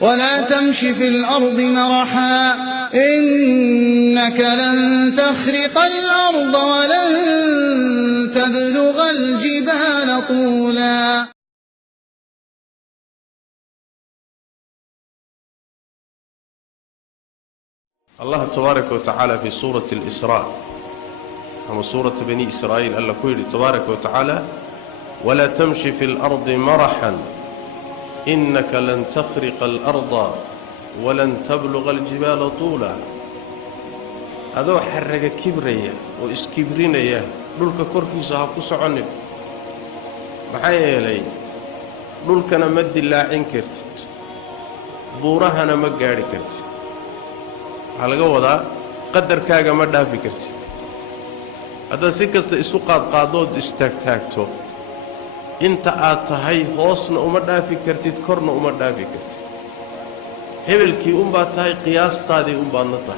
ولا تمش في الأرض مرحا إنك لن تخرق الأرض ولن تبلغ الجبال طولا. الله تبارك وتعالى في سورة الإسراء أو سورة بني إسرائيل الله كويل تبارك وتعالى ولا تمشي في الأرض مرحا إنك لن تخرق الأرض ولن تبلغ الجبال طولا. هذا حرق كبرية وإسكبرينية دولك كوركي صاحبك سعنب محايا لي دولك أنا مد اللاعين كرتت بورها أنا مقاري كرتت على قوضة قدر كاغا ما دافي كرتت هذا سيكست إسوقات قادود استاكتاكتو انت آتهاي هوسنا وما دافي كرتت كورنا وما دافي كرتت هبلكي أمباتهاي قياس تادي أمبانتا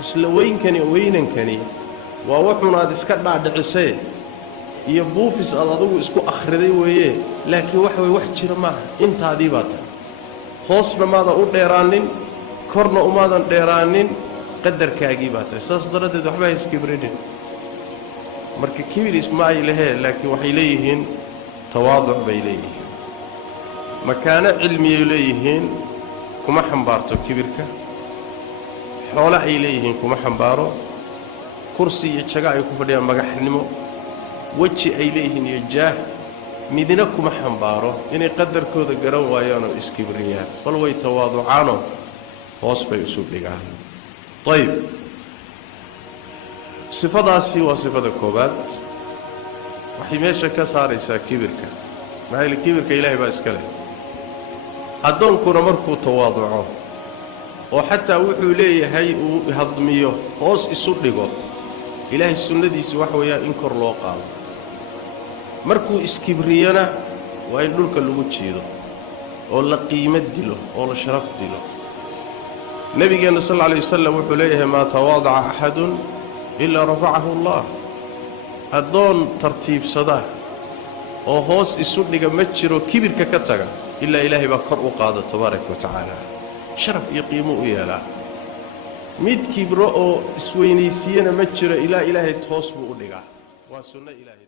isla weynkani weynankani waa wuxuuna aad iska dhaadhicisay iyo buufis aad adigu isku akhriday weeye laakiin wax way wax jira ma intaadii baata hoosna maada u dheeraanin korna umaadan dheeraanin qadarkaagii baata saas daradeed waxba iskibridin marka kibir ismaay leeyahay laakiin waxay leeyihiin tawaadu bay leeyihiin makaana cilmiye leeyihiin kuma xambaarto kibirka xoolo ay leeyihiin kuma xambaaro kursi iyo jaga ay ku fadhiyaan magaxnimo waji ay leeyihiin iyo jaah midina kuma xambaaro inay qadarkooda garan waayaan oo iskibriyaan bal way tawaaducaano hoos bay isu dhigaan. طيب sifadaasi waa sifada koobaad waxay meesha ka saaraysaa kibirka maxay kibirka ilaahay baa iska leh adoonkuna markuu tawaaduco oo xataa wuxuu leeyahay uu hadmiyo hoos isu dhigo ilaahay sunnadiisa wax weeyaa in kor loo qaado markuu iskibriyana waa in dhulka lagu jiido oo la qiimo dilo oo la sharaf dilo. nabigeena sallallahu alayhi wasallam wuxuu leeyahay ma tawaada'a ahadun illa rafa'ahu Allah. adoon tartiibsada oo hoos isu dhiga ma jiro kibirka ka taga illa ilaahay baa kor u qaada tabaaraka wa ta'ala sharaf iyo qiimo u yeelaa mid kibro oo isweynaysiina ma jiro ilaa ilaahay toos buu u dhigaa waa sunna ilaahay.